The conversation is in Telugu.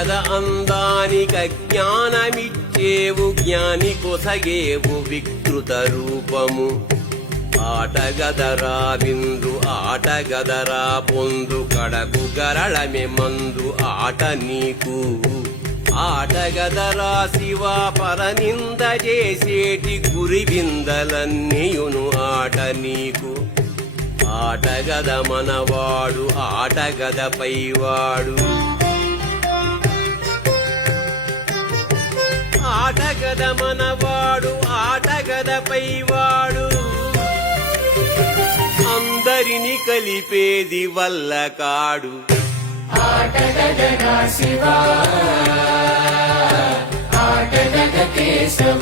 గద అందానిక జ్ఞానమిచ్చేవు జ్ఞాని కొసగేవు వికృత రూపము ఆటగదరా విందు ఆటగదరా పొందు కడకు గరళమె మందు ఆట నీకు ఆటగదరా శివ పరనింద చేసేటి గురి విందలన్నీయును ఆట నీకు ఆటగద మనవాడు ఆటగద పైవాడు ఆటగద మనవాడు ఆటగద పైవాడు అందరిని కలిపేది వల్ల కాడు ఆటగద శివ ఆటగద కేశవ